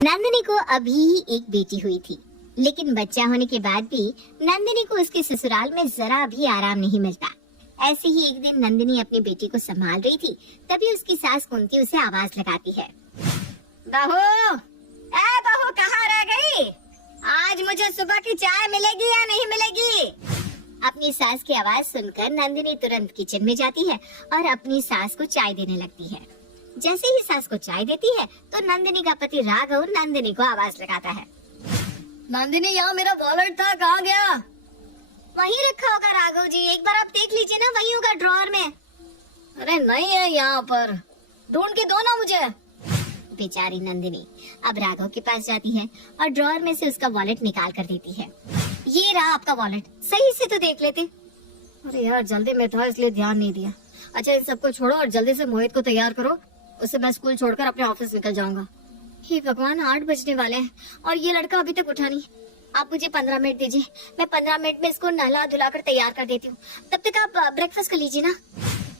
नंदिनी को अभी ही एक बेटी हुई थी, लेकिन बच्चा होने के बाद भी नंदिनी को उसके ससुराल में जरा भी आराम नहीं मिलता। ऐसे ही एक दिन नंदिनी अपनी बेटी को संभाल रही थी, तभी उसकी सास कुंती उसे आवाज लगाती है। बहू, बहू कहाँ रह गई? आज मुझे सुबह की चाय मिलेगी या नहीं मिलेगी? अपनी सास की आवाज सुनकर नंदिनी तुरंत किचन में जाती है और अपनी सास को चाय देने लगती है। जैसे ही सास को चाय देती है तो नंदिनी का पति राघव नंदिनी को आवाज लगाता है। नंदिनी, यहाँ मेरा वॉलेट था, कहाँ गया? वहीं रखा होगा राघव जी, एक बार आप देख लीजिए ना, वहीं होगा ड्रॉअर में। अरे नहीं है यहाँ पर, ढूंढ के दो ना मुझे। बेचारी नंदिनी अब राघव के पास जाती है और ड्रॉअर में से उसका वॉलेट निकाल कर देती है। ये रहा आपका वॉलेट, सही से तो देख लेते। अरे यार, जल्दी में था इसलिए ध्यान नहीं दिया। अच्छा, इन सबको छोड़ो और जल्दी से मोहित को तैयार करो, उससे मैं स्कूल छोड़कर अपने ऑफिस निकल जाऊंगा। हे भगवान, 8 बजने वाले हैं और ये लड़का अभी तक उठा नहीं। आप मुझे 15 मिनट दीजिए, मैं 15 मिनट में इसको नहला धुलाकर तैयार कर देती हूँ। तब तक आप ब्रेकफास्ट कर लीजिए ना।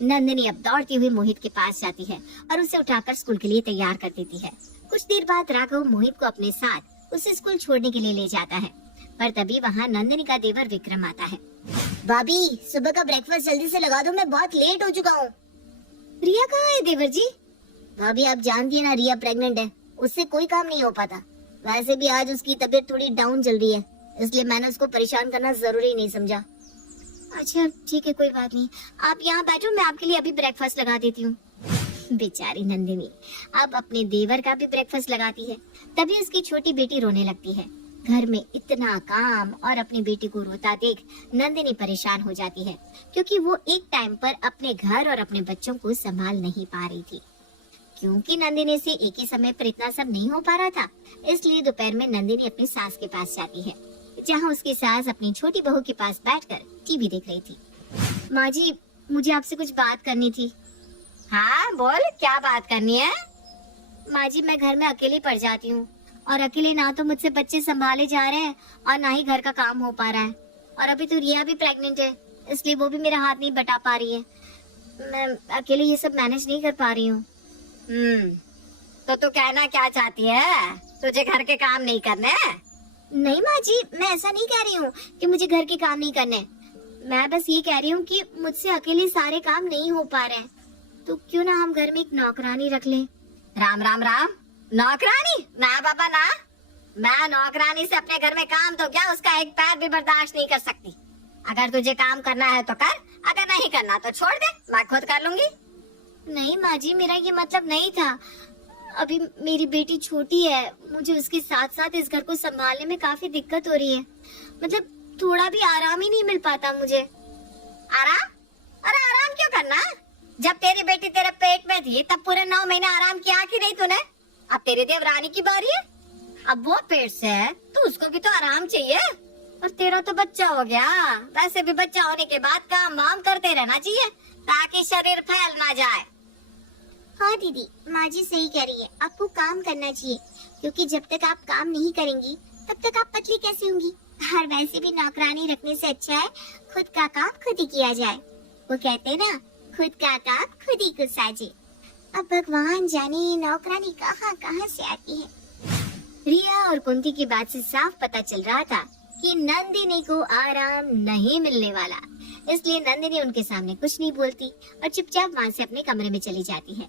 नंदिनी अब दौड़ती हुई मोहित के पास जाती है और उसे उठाकर स्कूल के लिए तैयार कर देती है। कुछ देर बाद राघव मोहित को अपने साथ उसे स्कूल छोड़ने के लिए ले जाता है, पर तभी वहाँ नंदिनी का देवर विक्रम आता है। भाभी, सुबह का ब्रेकफास्ट जल्दी से लगा दो, मैं बहुत लेट हो चुका हूँ। रिया कहाँ है देवर जी? भाभी, आप जानती है ना, रिया प्रेग्नेंट है, उससे कोई काम नहीं हो पाता। वैसे भी आज उसकी तबीयत थोड़ी डाउन चल रही है, इसलिए मैंने उसको परेशान करना जरूरी नहीं समझा। अच्छा ठीक है, कोई बात नहीं, आप यहाँ बैठो, मैं आपके लिए अभी ब्रेकफास्ट लगा देती हूँ। बेचारी नंदिनी अब अपने देवर का भी ब्रेकफास्ट लगाती है, तभी उसकी छोटी बेटी रोने लगती है। घर में इतना काम और अपनी बेटी को रोता देख नंदिनी परेशान हो जाती है, क्योंकि वो एक टाइम पर अपने घर और अपने बच्चों को संभाल नहीं पा रही थी। क्योंकि नंदिनी से एक ही समय पर इतना सब नहीं हो पा रहा था, इसलिए दोपहर में नंदिनी अपनी सास के पास जाती है, जहाँ उसकी सास अपनी छोटी बहू के पास बैठकर टीवी देख रही थी। माँ जी, मुझे आपसे कुछ बात करनी थी। हाँ बोल, क्या बात करनी है? माँ जी, मैं घर में अकेली पड़ जाती हूँ और अकेले ना तो मुझसे बच्चे संभाले जा रहे हैं और ना ही घर का काम हो पा रहा है, और अभी तो रिया भी प्रेग्नेंट है, इसलिए वो भी मेरा हाथ नहीं बटा पा रही है। मैं अकेले ये सब मैनेज नहीं कर पा रही हूँ। तो तू कहना क्या चाहती है? तुझे घर के काम नहीं करने? नहीं माँ जी, मैं ऐसा नहीं कह रही हूँ कि मुझे घर के काम नहीं करने। मैं बस ये कह रही हूँ कि मुझसे अकेले सारे काम नहीं हो पा रहे हैं, तो क्यों ना हम घर में एक नौकरानी रख लें। राम राम राम, नौकरानी? ना बाबा ना, मैं नौकरानी से अपने घर में काम तो क्या, उसका एक पैर भी बर्दाश्त नहीं कर सकती। अगर तुझे काम करना है तो कर, अगर नहीं करना तो छोड़ दे, मैं खुद कर लूंगी। नहीं माँ जी, मेरा ये मतलब नहीं था। अभी मेरी बेटी छोटी है, मुझे उसके साथ साथ इस घर को संभालने में काफी दिक्कत हो रही है। मतलब थोड़ा भी आराम ही नहीं मिल पाता मुझे। आराम? अरे आराम क्यों करना? जब तेरी बेटी तेरे पेट में थी तब पूरे 9 महीने आराम किया कि नहीं तूने? अब तेरी देवरानी की बारी है, अब वो पेट से है तो उसको भी तो आराम चाहिए। और तेरा तो बच्चा हो गया, वैसे भी बच्चा होने के बाद काम वाम करते रहना चाहिए ताकि शरीर फैल ना जाए। हाँ दीदी, माँ जी सही कह रही है, आपको काम करना चाहिए, क्योंकि जब तक आप काम नहीं करेंगी तब तक आप पतली कैसे होंगी। और वैसे भी नौकरानी रखने से अच्छा है खुद का काम खुद ही किया जाए। वो कहते हैं ना, खुद का काम खुद ही कुछ साजे। अब भगवान जाने नौकरानी कहाँ कहाँ से आती है। रिया और कुंती की बात से साफ पता चल रहा था कि नंदिनी को आराम नहीं मिलने वाला, इसलिए नंदिनी उनके सामने कुछ नहीं बोलती और चुपचाप वहाँ से अपने कमरे में चली जाती है।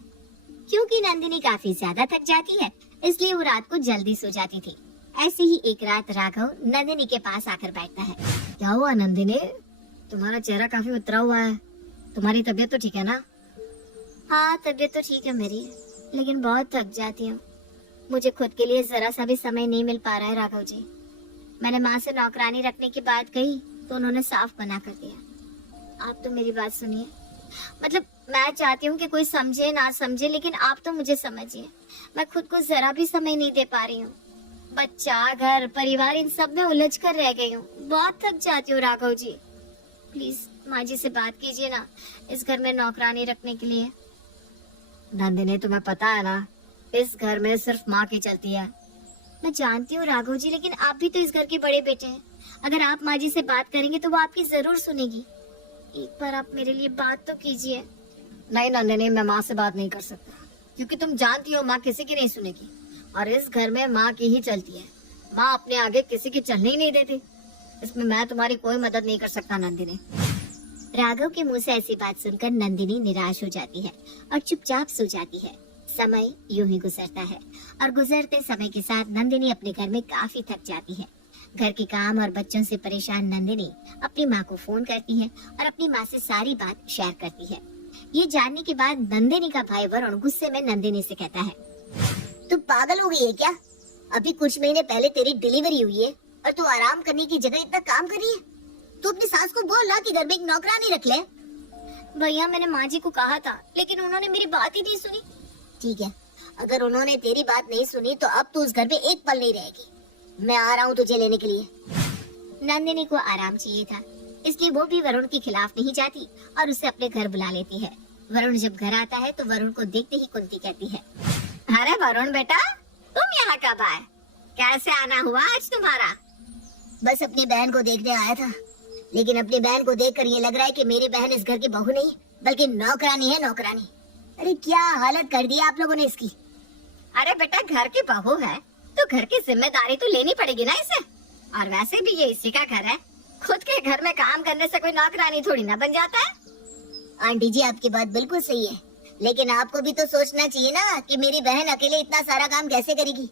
क्योंकि नंदिनी काफी ज्यादा थक जाती है, इसलिए वो रात को जल्दी सो जाती थी। ऐसे ही एक रात राघव नंदिनी के पास आकर बैठता है। क्या हुआ नंदिनी, तुम्हारा चेहरा काफी उतरा हुआ है, तुम्हारी तबीयत तो ठीक है ना? हाँ तबीयत तो ठीक है मेरी, लेकिन बहुत थक जाती हूँ। मुझे खुद के लिए जरा सा भी समय नहीं मिल पा रहा है राघव जी। मैंने माँ से नौकरानी रखने की बात कही तो उन्होंने साफ मना कर दिया। आप तो मेरी बात सुनिए, मतलब मैं चाहती हूँ कि कोई समझे ना समझे, लेकिन आप तो मुझे समझिए। मैं खुद को जरा भी समय नहीं दे पा रही हूँ। बच्चा, घर, परिवार, इन सब में उलझ कर रह गई हूँ। बहुत थक जाती हूँ राघव जी। प्लीज माँ जी से बात कीजिए ना इस घर में नौकरानी रखने के लिए। नंदिनी, तुम्हें पता है ना, इस घर में सिर्फ माँ की चलती है। मैं जानती हूँ राघव जी, लेकिन आप भी तो इस घर के बड़े बेटे हैं। अगर आप माँ जी से बात करेंगे तो वो आपकी जरूर सुनेगी। एक बार आप मेरे लिए बात तो कीजिए। नहीं नंदिनी, मैं माँ से बात नहीं कर सकता, क्योंकि तुम जानती हो माँ किसी की नहीं सुनेगी। और इस घर में माँ की ही चलती है। माँ अपने आगे किसी की चलने ही नहीं देती। इसमें मैं तुम्हारी कोई मदद नहीं कर सकता नंदिनी। राघव के मुंह से ऐसी बात सुनकर नंदिनी निराश हो जाती है और चुपचाप सो जाती है। समय यूं ही गुजरता है और गुजरते समय के साथ नंदिनी अपने घर में काफी थक जाती है। घर के काम और बच्चों से परेशान नंदिनी अपनी माँ को फोन करती है और अपनी माँ से सारी बात शेयर करती है। ये जानने के बाद नंदिनी का भाई वरुण गुस्से में नंदिनी से कहता है, तू पागल हो गई है क्या? अभी कुछ महीने पहले तेरी डिलीवरी हुई है और तू आराम करने की जगह इतना काम कर रही है। तू अपनी सास को बोल ना कि घर में एक नौकरानी रख ले। भैया मैंने माँ जी को कहा था लेकिन उन्होंने मेरी बात ही नहीं सुनी। ठीक है, अगर उन्होंने तेरी बात नहीं सुनी तो अब तू उस घर में एक पल नहीं रहेगी। मैं आ रहा हूँ तुझे लेने के लिए। नंदिनी को आराम चाहिए था, इसलिए वो भी वरुण के खिलाफ नहीं जाती और उसे अपने घर बुला लेती है। वरुण जब घर आता है तो वरुण को देखते ही कुंती कहती है, अरे वरुण बेटा, तुम यहाँ कब आए? कैसे आना हुआ आज तुम्हारा? बस अपनी बहन को देखने आया था, लेकिन अपनी बहन को देखकर ये लग रहा है कि मेरी बहन इस घर की बहू नहीं बल्कि नौकरानी है, नौकरानी। अरे क्या हालत कर दी आप लोगों ने इसकी। अरे बेटा, घर की बहू है तो घर की जिम्मेदारी तो लेनी पड़ेगी ना इसे। और वैसे भी ये इसी का घर है, खुद के घर में काम करने से कोई नौकरानी थोड़ी ना बन जाता है। आंटी जी आपकी बात बिल्कुल सही है, लेकिन आपको भी तो सोचना चाहिए ना कि मेरी बहन अकेले इतना सारा काम कैसे करेगी।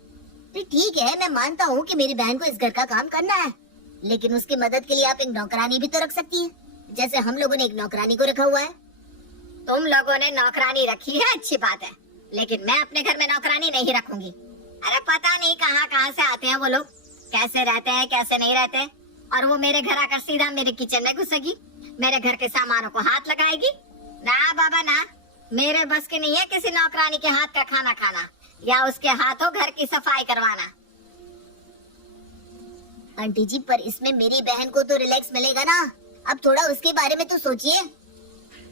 तो ठीक है, मैं मानता हूँ कि मेरी बहन को इस घर का काम करना है, लेकिन उसकी मदद के लिए आप एक नौकरानी भी तो रख सकती है, जैसे हम लोगों ने एक नौकरानी को रखा हुआ है। तुम लोगों ने नौकरानी रखी है, अच्छी बात है, लेकिन मैं अपने घर में नौकरानी नहीं रखूंगी। अरे पता नहीं कहाँ से आते हैं वो लोग, कैसे रहते हैं कैसे नहीं रहते, और वो मेरे घर आकर सीधा मेरे किचन में घुसेगी, मेरे घर के सामानों को हाथ लगाएगी। ना बाबा ना, मेरे बस की नहीं है किसी नौकरानी के हाथ का खाना खाना या उसके हाथों घर की सफाई करवाना। आंटी जी पर इसमें मेरी बहन को तो रिलैक्स मिलेगा ना, अब थोड़ा उसके बारे में तो सोचिए।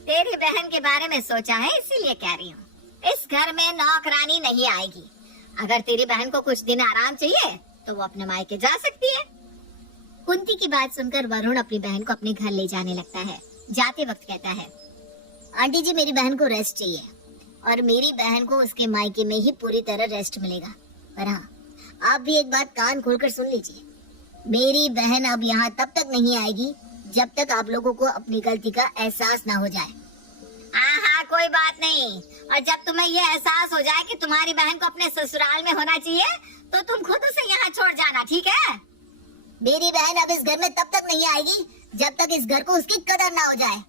तेरी बहन के बारे में सोचा है इसीलिए कह रही हूँ, इस घर में नौकरानी नहीं आएगी। अगर तेरी बहन को कुछ दिन आराम चाहिए तो वो अपने मायके जा सकती है। कुंती की बात सुनकर वरुण अपनी बहन को अपने घर ले जाने लगता है। जाते वक्त कहता है, आंटी जी मेरी बहन को रेस्ट चाहिए और मेरी बहन को उसके मायके में ही पूरी तरह रेस्ट मिलेगा। पर हाँ, आप भी एक बात कान खोलकर सुन लीजिए, मेरी बहन अब यहाँ तब तक नहीं आएगी जब तक आप लोगों को अपनी गलती का एहसास ना हो जाए। हाँ, कोई बात नहीं, और जब तुम्हें ये एहसास हो जाए कि तुम्हारी बहन को अपने ससुराल में होना चाहिए तो तुम खुद उसे यहाँ छोड़ जाना, ठीक है? मेरी बहन अब इस घर में तब तक नहीं आएगी जब तक इस घर को उसकी कदर ना हो जाए।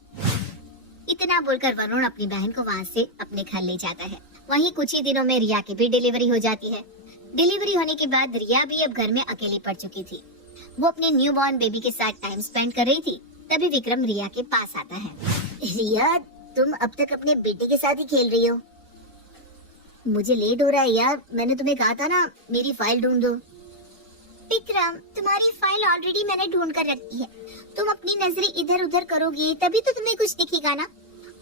इतना बोलकर वरुण अपनी बहन को वहाँ से अपने घर ले जाता है। वहीं कुछ ही दिनों में रिया की भी डिलीवरी हो जाती है। डिलीवरी होने के बाद रिया भी अब घर में अकेली पड़ चुकी थी। वो अपने न्यू बॉर्न बेबी के साथ टाइम स्पेंड कर रही थी, तभी विक्रम रिया के पास आता है। रिया, तुम अब तक अपने बेटे के साथ ही खेल रही हो? मुझे लेट हो रहा है यार, मैंने तुम्हें कहा था ना मेरी फाइल ढूंढ दो। विक्रम, तुम्हारी फाइल ऑलरेडी मैंने ढूंढ कर रखी है, तुम अपनी नजरें इधर उधर करोगी तभी तो तुम्हें कुछ दिखेगा ना।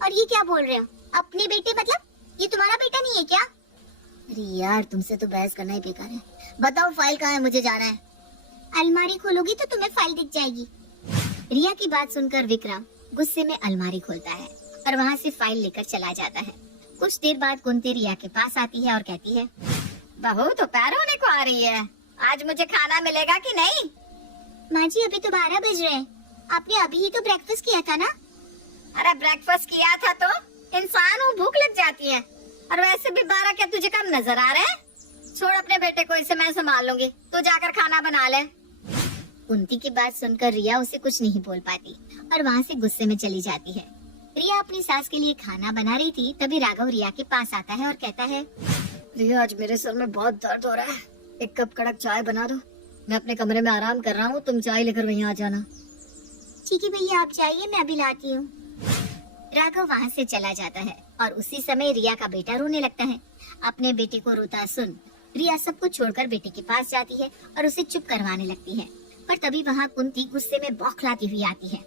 और ये क्या बोल रहे हो, अपने बेटे मतलब ये तुम्हारा बेटा नहीं है क्या? अरे यार, तुमसे तो बहस करना ही बेकार है। बताओ फाइल कहाँ है, मुझे जाना है। अलमारी खोलोगी तो तुम्हें फाइल दिख जाएगी। रिया की बात सुनकर विक्रम गुस्से में अलमारी खोलता है और वहाँ से फाइल लेकर चला जाता है। कुछ देर बाद कुंती रिया के पास आती है और कहती है, बहू तो पैर होने को आ रही है, आज मुझे खाना मिलेगा कि नहीं? माँ जी अभी तो 12 बज रहे हैं, आपने अभी ही तो ब्रेकफास्ट किया था ना। अरे ब्रेकफास्ट किया था तो इंसान को भूख लग जाती है, और वैसे भी 12 क्या तुझे कम नजर आ रहा है? छोड़ अपने बेटे को, इसे मैं संभाल लूंगी, तू जाकर खाना बना ले। कुंती की बात सुनकर रिया उसे कुछ नहीं बोल पाती और वहाँ से गुस्से में चली जाती है। रिया अपनी सास के लिए खाना बना रही थी, तभी राघव रिया के पास आता है और कहता है, रिया आज मेरे सर में बहुत दर्द हो रहा है, एक कप कड़क चाय बना दो, मैं अपने कमरे में आराम कर रहा हूँ, तुम चाय लेकर वहीं आ जाना। ठीक है भैया, आप जाइए, मैं अभी लाती हूँ। राघव वहाँ से चला जाता है और उसी समय रिया का बेटा रोने लगता है। अपने बेटे को रोता सुन रिया सब कुछ छोड़कर बेटे के पास जाती है और उसे चुप करवाने लगती है, पर तभी वहाँ कुंती गुस्से में बौखलाती हुई आती है।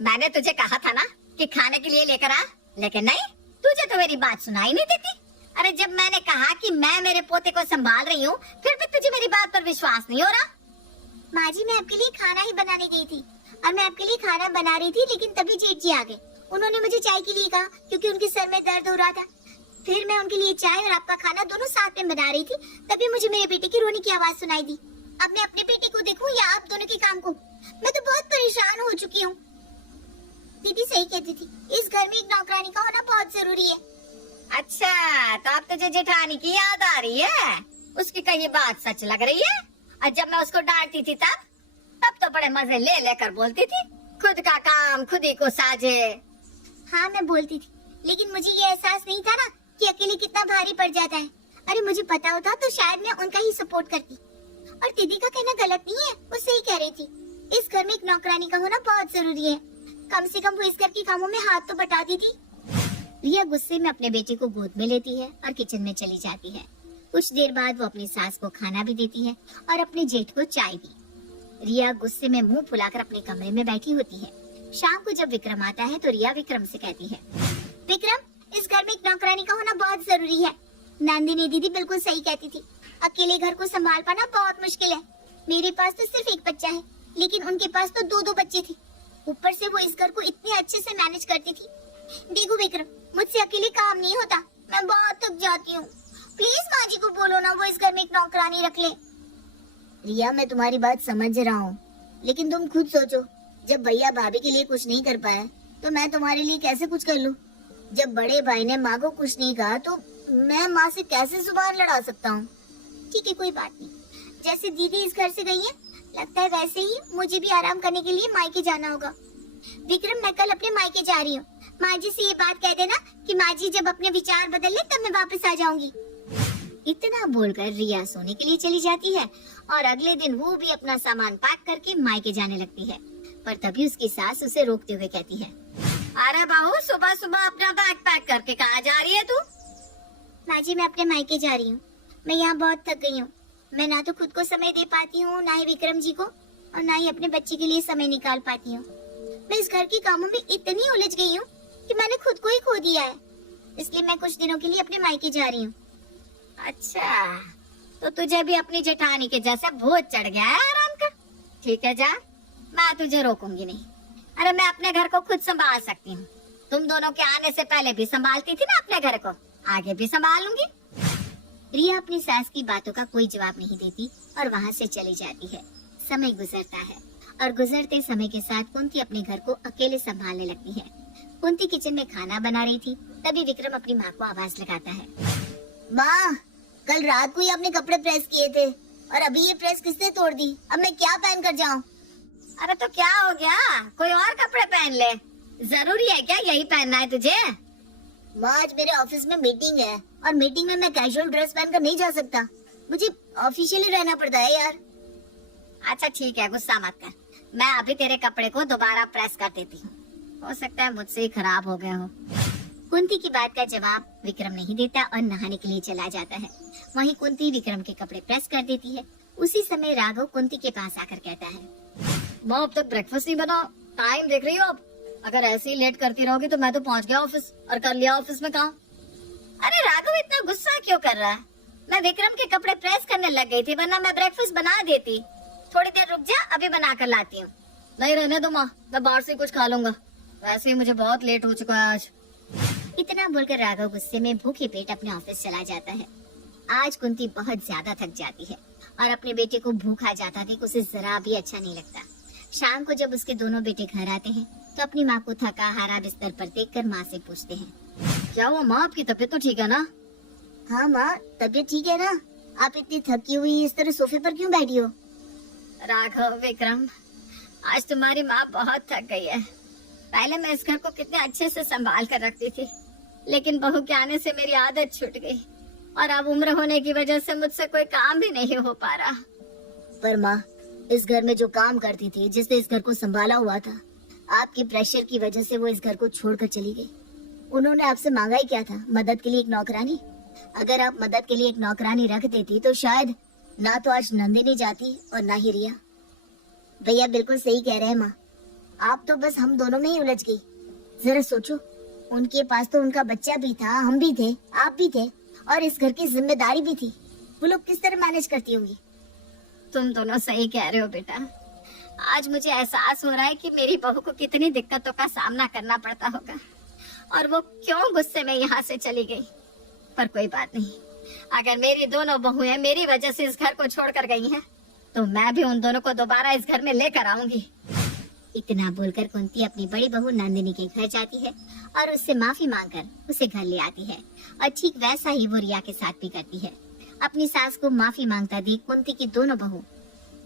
मैंने तुझे कहा था ना कि खाने के लिए लेकर आ, लेकिन नहीं, तुझे तो मेरी बात सुनाई नहीं देती। अरे जब मैंने कहा कि मैं मेरे पोते को संभाल रही हूँ, फिर भी तुझे मेरी बात पर विश्वास नहीं हो रहा। माँ जी मैं आपके लिए खाना ही बनाने गई थी और मैं आपके लिए खाना बना रही थी, लेकिन तभी जेठ जी आ गए। उन्होंने मुझे चाय के लिए कहा क्योंकि उनके सर में दर्द हो रहा था। फिर मैं उनके लिए चाय और आपका खाना दोनों साथ में बना रही थी, तभी मुझे मेरे बेटे की रोने की आवाज सुनाई दी। अब मैं अपने बेटे को देखूं या आप दोनों के काम को? मैं तो बहुत परेशान हो चुकी हूँ। दीदी सही कहती थी, इस घर में एक नौकरानी का होना बहुत जरूरी है। अच्छा, तो अब तुझे जेठानी की याद आ रही है? उसकी कही बात सच लग रही है। और जब मैं उसको डांटती थी तब तो बड़े मजे ले लेकर बोलती थी, खुद का काम खुद ही को साजे। हाँ मैं बोलती थी, लेकिन मुझे ये एहसास नहीं था ना कि अकेले कितना भारी पड़ जाता है। अरे मुझे पता होता तो शायद मैं उनका ही सपोर्ट करती। और दीदी का कहना गलत नहीं है, वो सही कह रही थी। इस घर में एक नौकरानी का होना बहुत जरूरी है। कम से कम वो इस घर के कामों में हाथ तो बटाती थी। रिया गुस्से में अपने बेटे को गोद में लेती है और किचन में चली जाती है। कुछ देर बाद वो अपनी सास को खाना भी देती है और अपने जेठ को चाय भी। रिया गुस्से में मुंह फुलाकर अपने कमरे में बैठी होती है। शाम को जब विक्रम आता है तो रिया विक्रम से कहती है, विक्रम, इस घर में एक नौकरानी का होना बहुत जरूरी है। नंदिनी दीदी बिल्कुल सही कहती थी, अकेले घर को संभाल पाना बहुत मुश्किल है। मेरे पास तो सिर्फ एक बच्चा है, लेकिन उनके पास तो दो बच्चे थे। ऊपर से वो इस घर को इतने अच्छे से मैनेज करती थी। देखो विक्रम, मुझसे अकेले काम नहीं होता, मैं बहुत थक जाती हूँ। प्लीज माँ जी को बोलो ना, वो इस घर में एक नौकरानी रख ले। रिया, मैं तुम्हारी बात समझ रहा हूँ, लेकिन तुम खुद सोचो, जब भैया भाभी के लिए कुछ नहीं कर पाए तो मैं तुम्हारे लिए कैसे कुछ कर लूँ? जब बड़े भाई ने माँ को कुछ नहीं कहा तो मैं माँ से कैसे जुबान लड़ा सकता हूँ? ठीक है, कोई बात नहीं। जैसे दीदी इस घर से गई है, लगता है वैसे ही मुझे भी आराम करने के लिए मायके जाना होगा। विक्रम, मैं कल अपने मायके जा रही हूँ। माँ जी से ये बात कह देना कि माँ जी जब अपने विचार बदल ले तब मैं वापस आ जाऊंगी। इतना बोलकर रिया सोने के लिए चली जाती है और अगले दिन वो भी अपना सामान पैक करके मायके जाने लगती है। पर तभी उसकी सास उसे रोकते हुए कहती है, अरे बहू, सुबह सुबह अपना बैग पैक करके कहाँ जा रही है तू? माँ जी, मैं अपने मायके जा रही हूँ। मैं यहाँ बहुत थक गई हूँ। मैं ना तो खुद को समय दे पाती हूँ, ना ही विक्रम जी को, और ना ही अपने बच्चे के लिए समय निकाल पाती हूँ। मैं इस घर के कामों में इतनी उलझ गई हूँ कि मैंने खुद को ही खो दिया है। इसलिए मैं कुछ दिनों के लिए अपने मायके जा रही हूँ। अच्छा, तो तुझे भी अपनी जेठानी के जैसा भूत चढ़ गया है आराम का। ठीक है, जा, मैं तुझे रोकूंगी नहीं। अरे मैं अपने घर को खुद संभाल सकती हूँ। तुम दोनों के आने से पहले भी संभालती थी ना अपने घर को, आगे भी संभालूंगी। रिया अपनी सास की बातों का कोई जवाब नहीं देती और वहाँ से चली जाती है। समय गुजरता है और गुजरते समय के साथ कुंती अपने घर को अकेले संभालने लगती है। कुंती किचन में खाना बना रही थी, तभी विक्रम अपनी माँ को आवाज लगाता है, माँ, कल रात को ही आपने कपड़े प्रेस किए थे और अभी ये प्रेस किसने तोड़ दी? अब मैं क्या पहन कर जाऊँ? अरे तो क्या हो गया, कोई और कपड़े पहन ले। जरूरी है क्या यही पहनना है तुझे? माँ, आज मेरे ऑफिस में मीटिंग है और मीटिंग में मैं कैजुअल ड्रेस पहनकर नहीं जा सकता। मुझे ऑफिशियली रहना पड़ता है यार। अच्छा ठीक है, गुस्सा मत कर। मैं अभी तेरे कपड़े को दोबारा प्रेस कर देती हूँ। हो सकता है मुझसे ही खराब हो गए हो। कुंती की बात का जवाब विक्रम नहीं देता और नहाने के लिए चला जाता है। वहीं कुंती विक्रम के कपड़े प्रेस कर देती है। उसी समय राघव कुंती के पास आकर कहता है, माँ, अब तक ब्रेकफास्ट नहीं बना, टाइम देख रही हो अब? अगर ऐसे ही लेट करती रहोगी तो मैं तो पहुँच गया ऑफिस और कर लिया ऑफिस में काम। अरे राघव, इतना गुस्सा क्यों कर रहा है? मैं विक्रम के कपड़े प्रेस करने लग गई थी, वरना मैं ब्रेकफास्ट बना देती। थोड़ी देर रुक जा, अभी बना कर लाती हूँ। नहीं रहने दो माँ, मैं बाहर से कुछ खा लूंगा। वैसे ही मुझे बहुत लेट हो चुका है आज। इतना बोलकर राघव गुस्से में भूखे पेट अपने ऑफिस चला जाता है। आज कुंती बहुत ज्यादा थक जाती है और अपने बेटे को भूखा जाता देख उसे जरा भी अच्छा नहीं लगता। शाम को जब उसके दोनों बेटे घर आते हैं तो अपनी माँ को थका हारा बिस्तर पर देखकर माँ से पूछते हैं, क्या हुआ माँ, आपकी तबीयत तो ठीक है ना? हाँ माँ, तबीयत ठीक है ना। आप इतनी थकी हुई इस तरह सोफे पर क्यों बैठी हो? राघव, विक्रम, आज तुम्हारी माँ बहुत थक गई है। पहले मैं इस घर को कितने अच्छे से संभाल कर रखती थी, लेकिन बहू के आने से मेरी आदत छूट गई और अब उम्र होने की वजह से मुझसे कोई काम भी नहीं हो पा रहा। पर माँ, इस घर में जो काम करती थी, जिसने इस घर को संभाला हुआ था, आपके प्रेशर की वजह से वो इस घर को छोड़कर चली गई। उन्होंने आपसे मांगा ही क्या था? मदद के लिए एक नौकरानी। अगर आप मदद के लिए एक नौकरानी रख देती तो शायद ना तो आज नंदिनी जाती और ना ही रिया। भैया बिल्कुल सही कह रहे हैं माँ, आप तो बस हम दोनों में ही उलझ गई। जरा सोचो, उनके पास तो उनका बच्चा भी था, हम भी थे, आप भी थे, और इस घर की जिम्मेदारी भी थी। वो लोग किस तरह मैनेज करती होंगी? तुम दोनों सही कह रहे हो बेटा। आज मुझे एहसास हो रहा है कि मेरी बहू को कितनी दिक्कतों का सामना करना पड़ता होगा और वो क्यों गुस्से में यहाँ से चली गई। पर कोई बात नहीं, अगर मेरी दोनों बहुएं मेरी वजह से इस घर को छोड़कर गई हैं, तो मैं भी उन दोनों को दोबारा इस घर में लेकर आऊंगी। इतना बोलकर कुंती अपनी बड़ी बहू नंदिनी के घर जाती है और उससे माफी मांगकर उसे घर ले आती है। और ठीक वैसा ही वो रिया के साथ भी करती है। अपनी सास को माफी मांगता देख कुंती की दोनों बहू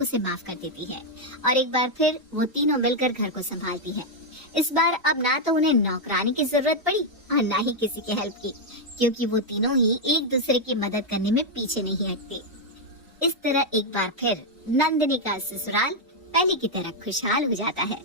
उसे माफ कर देती है और एक बार फिर वो तीनों मिलकर घर को संभालती है। इस बार अब ना तो उन्हें नौकरानी की जरूरत पड़ी और ना ही किसी की हेल्प की, क्योंकि वो तीनों ही एक दूसरे की मदद करने में पीछे नहीं हटते। इस तरह एक बार फिर नंदिनी का ससुराल पहले की तरह खुशहाल हो जाता है।